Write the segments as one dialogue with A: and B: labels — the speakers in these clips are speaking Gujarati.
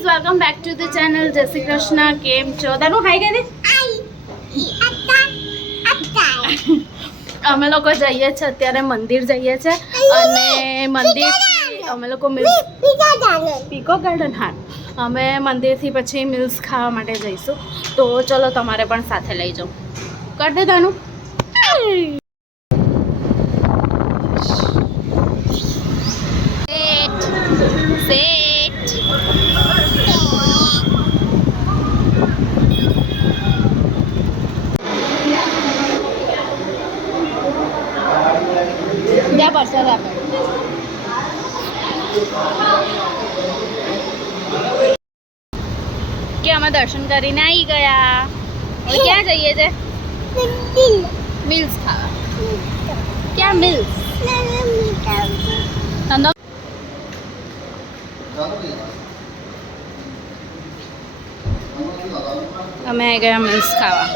A: Guys welcome back to the channel Jai Shri Krishna કેમ છો તારું હાઈ ગઈ અમે લોકો જઈએ છીએ અત્યારે મંદિર જઈએ છીએ અને મંદિરથી અમે લોકો મિલ્સ પીકો ગાર્ડન હા. અમે મંદિરથી પછી મિલ્સ ખાવા માટે જઈશું. તો ચલો તમારે પણ સાથે લઈ જાઉં કરી દે તાનું કે અમે દર્શન કરીને આવી ગયા. હવે ક્યાં જઈએ છે? મિલ્સ ખાવા. ક્યાં મિલ્સ? ધંધો અમે ગયા મિલ્સ ખાવા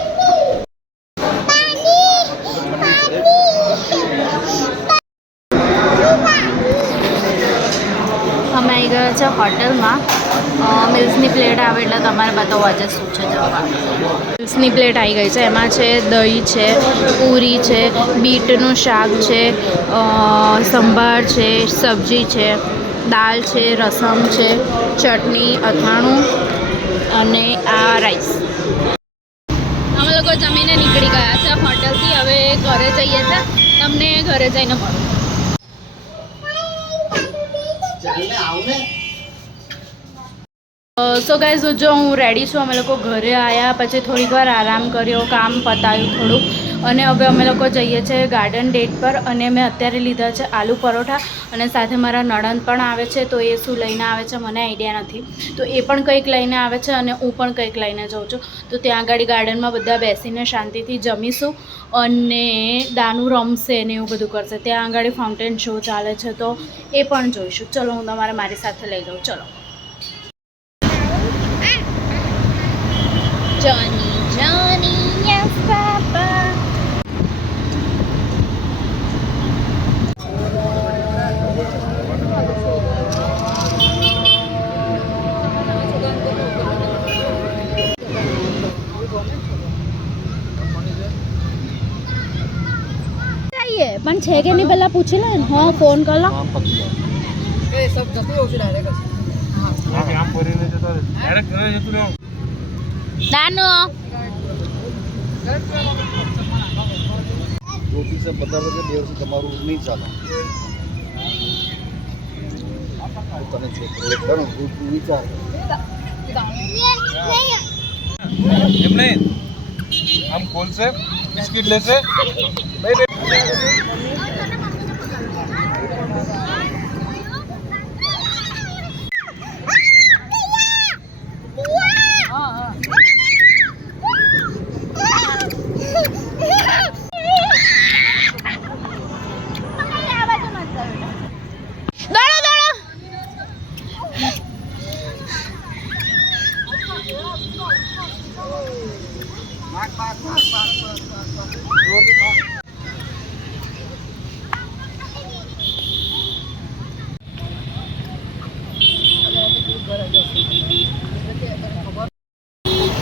A: અમે આવી ગયા છે હોટલમાં. મિલ્સની પ્લેટ આવે એટલે તમારે બતાવો આજે શું છે જમવા મિલ્સની પ્લેટ આવી ગઈ છે. એમાં છે દહીં છે પૂરી છે બીટનું શાક છે સંભાર છે સબ્જી છે દાળ છે રસમ છે ચટણી અથાણું અને આ રાઈસ. અમે લોકો જમીને નીકળી ગયા છે હોટલથી. હવે ઘરે જઈએ છે. તમને ઘરે જઈને મળું સો ગાઈઝ જો હું રેડી છું, અમે લોકો ઘરે આવ્યા પછી થોડીક વાર આરામ કર્યો, કામ પતાવ્યું થોડુંક, અને હવે અમે લોકો જઈએ છીએ ગાર્ડન ડેટ પર, અને મેં અત્યારે લીધા છે આલુ પરોઠા, અને સાથે મારા નણંદ પણ આવે છે, તો એ શું લઈને આવે છે મને આઈડિયા નથી. તો એ પણ કંઈક લઈને આવે છે, અને હું પણ કંઈક લઈને જાઉં છું. તો ત્યાં આગળ ગાર્ડનમાં બધા બેસીને શાંતિથી જમીશું, અને દાનું રમશે ને એવું બધું કરશે. ત્યાં આગળ ફાઉન્ટેન શો ચાલે છે, તો એ પણ જોઈશું. ચલો, હું તમારે મારી સાથે લઈ જાઉં. ચલો. Johnny, Johnny, yes, Papa. જઈએ પણ છે કે નહીં પહેલાં પૂછી લે ને હા ફોન કર લો
B: આમ કરીને જતો રહે. ડાયરેક્ટ ઘરે જતું રહેવાનું.
A: દાનો
C: ઓફિસે બધા વખતે દેવ વર્ષથી તમારું નહીં ચાલે. તને છે ઘણું તું તું વિચાર.
B: એમ નહીં. આમ ખોલશે બિસ્કિટ લેશે. લઈ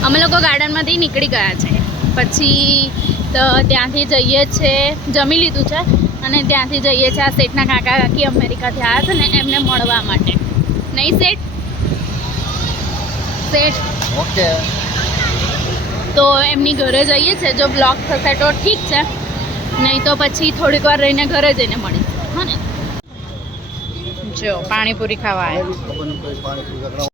A: અમે લોકો ગાર્ડનમાંથી નીકળી ગયા છે. પછી તો ત્યાંથી જઈએ છે જમી લીધું છે અને ત્યાંથી જઈએ છે આ સેઠના કાકા કાકી અમેરિકાથી આવ્યા છે ને એમને મળવા માટે. નહીં શેઠ? શેઠ?
C: ઓકે.
A: તો એમની ઘરે જઈએ છે જો બ્લોક થશે તો ઠીક છે. નહીં તો પછી થોડીક વાર રહીને ઘરે જઈને મળી હા ને? જો પાણીપુરી ખાવા આવ્યા